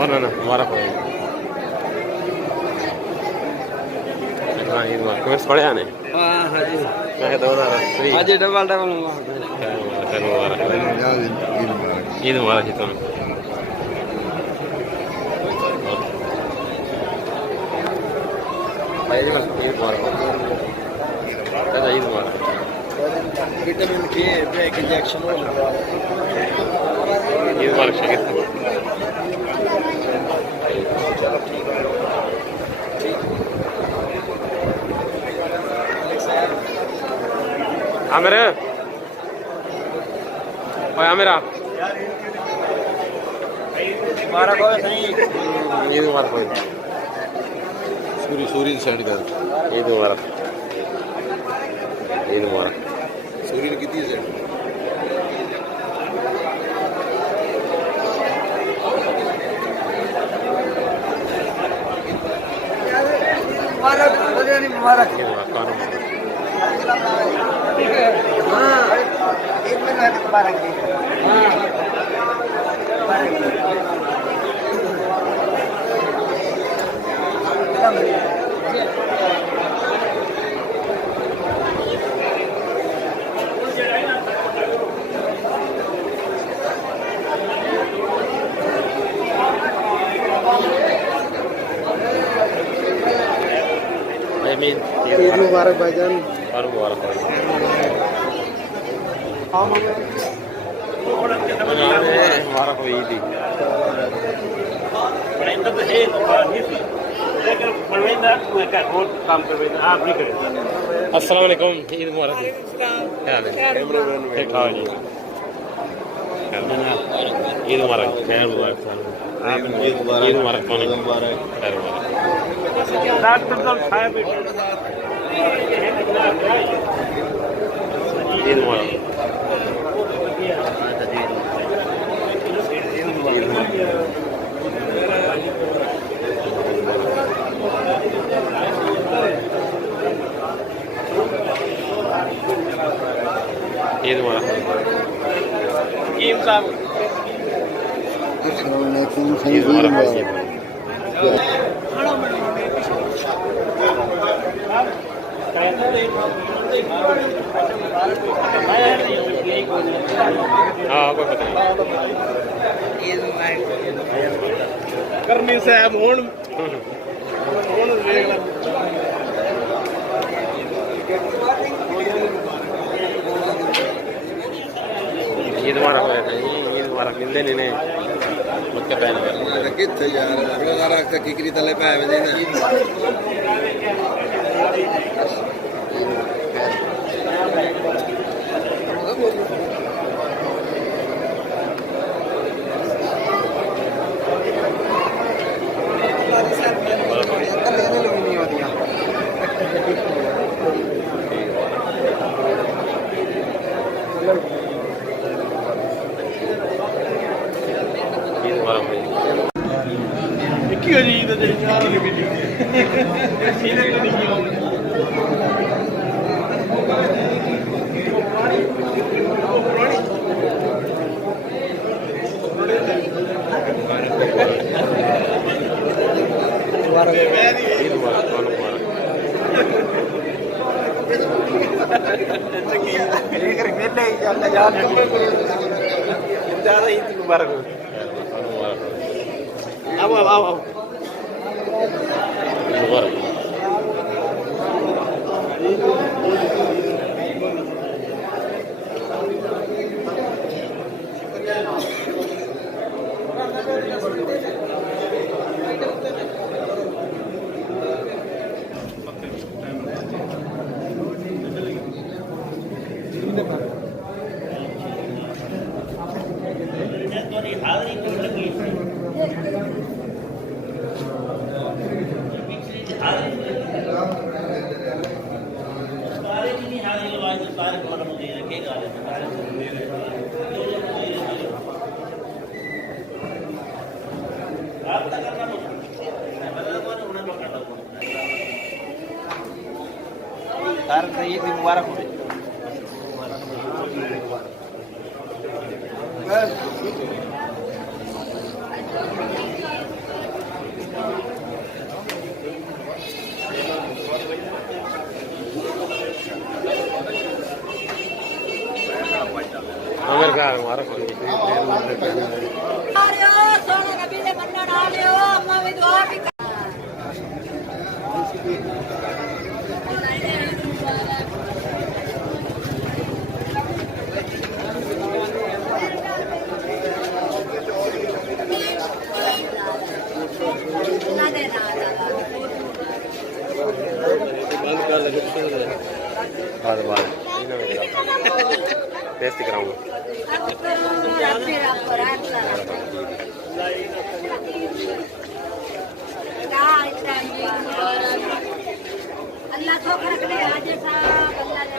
ना ना मुबारक हो ईद मुबारक कमेंट्स पढ़े आने हाँ हाँ जी मैं कहता हूँ ना आज डबल डबल मुबारक ईद मुबारक जी तुम्हें ईद मुबारक अच्छा ईद मुबारक विटामिन के ब्रेक इंजेक्शन हो ईद मुबारक शेख आमिर ओए आमिर मुबारक हो सही ईद मुबारक हो सूरी साइड कर ईद मुबारक ईद मुबारक सूरी ने कितनी साइड मुबारक मुबारक हाँ एक मिनट मुबारक ईद मुबारक भाईजान मुबारक मुबारक हो ईद अस्सलाम वालेकुम ईद मुबारक क्या हाल है ठीक ठाक जी ईद मुबारक खैर मुबारक ईद मुबारक खैर मुबारक ईद मुबारक ईद मुबारक ईद मुबारक हाँ कोई पता नहीं करनी साहब ਹੁਣ ਵੇਖ ਲੈ ईद मुबारक हो ईद मुबारक मिलते नहीं ने मुझके पैन कितने यार अगला रख तक किकरी तले पे आवे देना क्यों जी तो यार की वीडियो सीधे तो नहीं मुबारक आओ आओ आओ मुबारक ईद मुबारक हो अमर का हमारा फोन सोने कभी ले मन्ना डाल रहे हो अम्मा भी दुआ भी बाद टेस्ट कराऊंगा अल्लाह तो रखने आज साहब अल्लाह